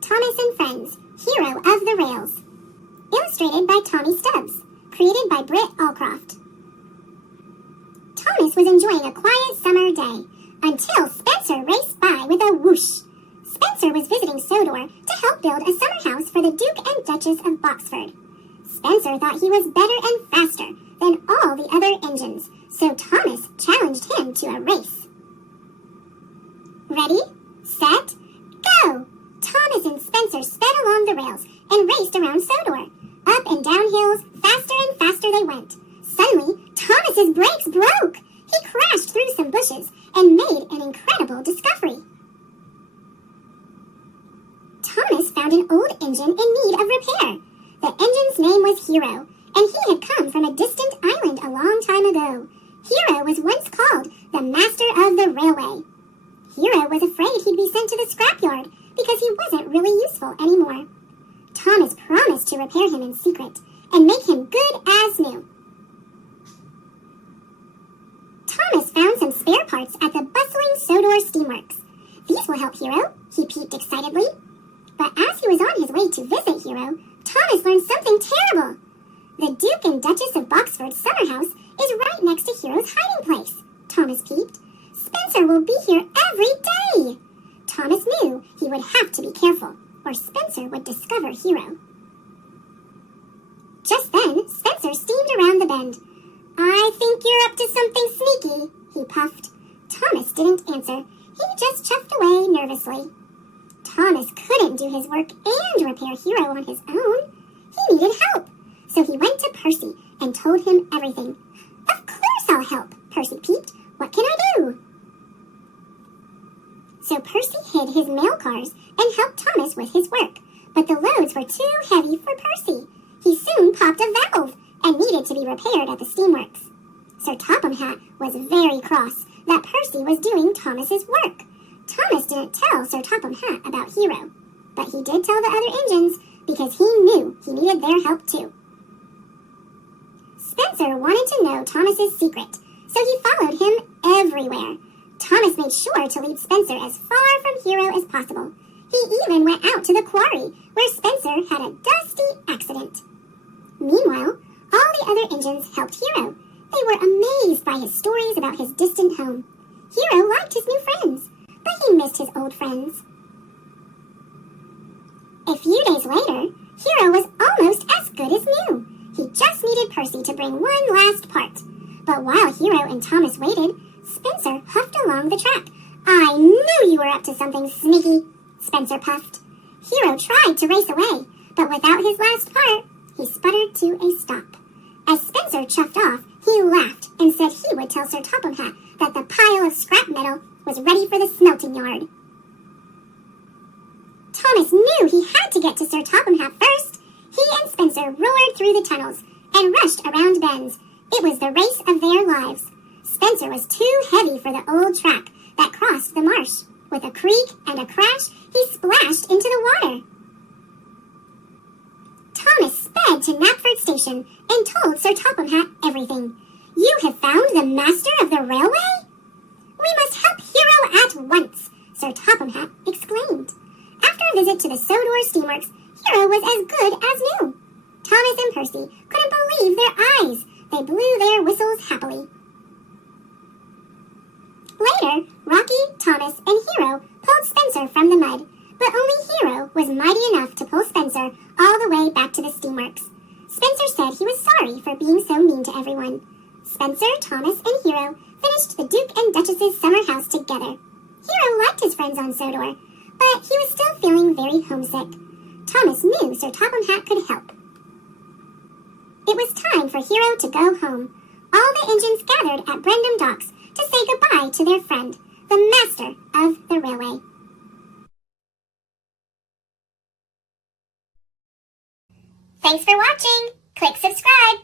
Thomas and Friends, Hero of the Rails. Illustrated by Tommy Stubbs. Created by Britt Allcroft. Thomas was enjoying a quiet summer day until Spencer raced by with a whoosh. Spencer was visiting Sodor to help build a summer house for the Duke and Duchess of Boxford. Spencer thought he was better and faster than all the other engines, so Thomas challenged him to a race. Ready, set, go! Thomas and Spencer sped along the rails and raced around Sodor. Up and down hills, faster and faster they went. Suddenly, Thomas's brakes broke. He crashed through some bushes and made an incredible discovery. Thomas found an old engine in need of repair. The engine's name was Hero, and he had come from a distant island a long time ago. Hero was once called the Master of the Railway. Hero was afraid he'd be sent to the scrapyard because he wasn't really useful anymore. Thomas promised to repair him in secret and make him good as new. Thomas found some spare parts at the bustling Sodor steamworks. These will help Hero, he peeped excitedly. But as he was on his way to visit Hero, Thomas learned something terrible. The Duke and Duchess of Boxford's summer house is right next to Hero's hiding place, Thomas peeped. Spencer will be here every day. Thomas knew he would have to be careful, or Spencer would discover Hero. Just then, Spencer steamed around the bend. I think you're up to something sneaky, he puffed. Thomas didn't answer. He just chuffed away nervously. Thomas couldn't do his work and repair Hero on his own. He needed help. So he went to Percy and told him everything. Of course I'll help, Percy peeped. What can I do? So Percy hid his mail cars and helped Thomas with his work. But the loads were too heavy for Percy. He soon popped a valve and needed to be repaired at the steamworks. Sir Topham Hatt was very cross that Percy was doing Thomas's work. Thomas didn't tell Sir Topham Hatt about Hero, but he did tell the other engines because he knew he needed their help too. Spencer wanted to know Thomas's secret, so he followed him everywhere. Thomas made sure to lead Spencer as far from Hero as possible. He even went out to the quarry, where Spencer had a dusty accident. Meanwhile, all the other engines helped Hero. They were amazed by his stories about his distant home. Hero liked his new friends, but he missed his old friends. A few days later, Hero was almost as good as new. He just needed Percy to bring one last part. But while Hero and Thomas waited, Spencer huffed along the track. I knew you were up to something sneaky, Spencer puffed. Hero tried to race away, but without his last part, he sputtered to a stop. As Spencer chuffed off, he laughed and said he would tell Sir Topham Hatt that the pile of scrap metal was ready for the smelting yard. Thomas knew he had to get to Sir Topham Hatt first. He and Spencer roared through the tunnels and rushed around bends. It was the race of their lives. Spencer was too heavy for the old track that crossed the marsh. With a creak and a crash, he splashed into the water. Thomas sped to Knapford Station and told Sir Topham Hatt everything. You have found the master of the railway? We must help Hero at once, Sir Topham Hatt exclaimed. After a visit to the Sodor steamworks, Hero was as good as new. Thomas and Percy couldn't believe their eyes. They blew their whistles happily. Later, Rocky, Thomas, and Hero pulled Spencer from the mud, but only Hero was mighty enough to pull Spencer all the way back to the steamworks. Spencer said he was sorry for being so mean to everyone. Spencer, Thomas, and Hero finished the Duke and Duchess's summer house together. Hero liked his friends on Sodor, but he was still feeling very homesick. Thomas knew Sir Topham Hatt could help. It was time for Hero to go home. All the engines gathered at Brendam Docks to say goodbye to their friend, the master of the railway. Thanks for watching. Click subscribe